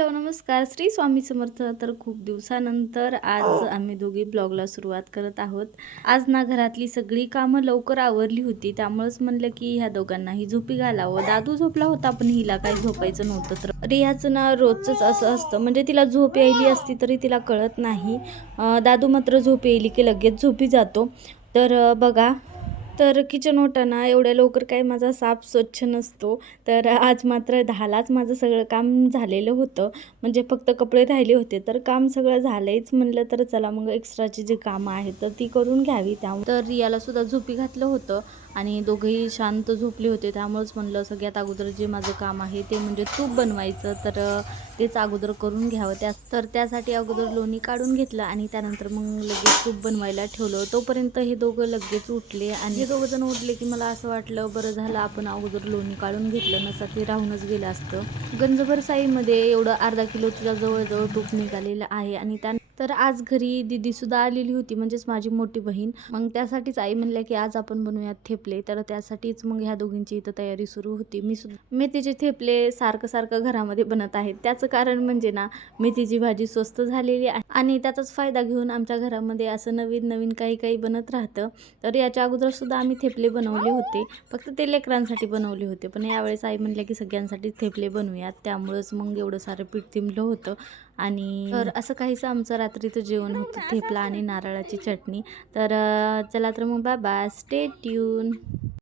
Hello, नमस्कार. श्री स्वामी समर्थ. तर खूप दिवसानंतर आज आम्ही दोघी ब्लॉगला सुरुवात करत आहोत. आज ना घरातली सगळी कामं लवकर आवरली होती, त्यामुळेच म्हणलं की ह्या दोघांनाही झोपी घालावं. दादू झोपला होता, पण हिला काही झोपायचं नव्हतं. तर रियाचं ना रोजचंच असं असतं, म्हणजे तिला झोप यायली असती तरी तिला कळत नाही. दादू मात्र झोप यायली की लगेच झोपी जातो. तर बघा, तर किचन ओटा ना एवढ्या लवकर काही माझा साफ स्वच्छ नसतो. तर आज मात्र 10लाच माझं सगळं काम झालेलं होतं. म्हणजे फक्त कपडे राहिले होते. तर काम सगळं झालंयच म्हणलं, तर चला मग एक्स्ट्राची जी कामं आहेत तर ती करून घ्यावी. त्यामुळे तर रियालासुद्धा झोपी घातलं होतं आणि दोघंही शांत झोपले होते. त्यामुळेच म्हणलं सगळ्यात अगोदर जे माझं काम आहे ते म्हणजे तूप बनवायचं. तर तेच अगोदर करून घ्यावं. तर त्यासाठी अगोदर लोणी काढून घेतलं आणि त्यानंतर मग लगेच तूप बनवायला ठेवलं. तोपर्यंत हे दोघं लगेच उठले आणि हे दोघं जण उठले की मला असं वाटलं, बरं झालं आपण अगोदर लोणी काढून घेतलं, नसतं ते राहूनच गेलं असतं. गंजभर साईमध्ये एवढं अर्धा किलो तिला जवळजवळ तूप निघालेलं आहे. आणि तर आज घरी दीदीसुद्धा आलेली होती, म्हणजेच माझी मोठी बहीण. मग त्यासाठीच आई म्हणल्या की आज आपण बनवूयात थेपले. तर त्यासाठीच मग ह्या दोघींची इथं तयारी सुरू होती. मेथीचे थेपले सारखं सारखं घरामध्ये बनत आहेत. त्याचं कारण म्हणजे ना, मेथीची भाजी स्वस्त झालेली आहे आणि त्याचाच फायदा घेऊन आमच्या घरामध्ये असं नवीन नवीन काही काही बनत राहतं. तर याच्या अगोदर सुद्धा आम्ही थेपले बनवले होते, फक्त ते लेकरांसाठी बनवले होते. पण यावेळेस आई म्हणल्या की सगळ्यांसाठी थेपले बनवूयात, त्यामुळंच मग एवढं सारं पीठ थिंबलं होतं. आणि तर असं काहीसं आमचं रात्रीचं जेवण होतं, थेपला आणि नारळाची चटणी. तर चला तर मग बाय बाय, स्टे ट्यून.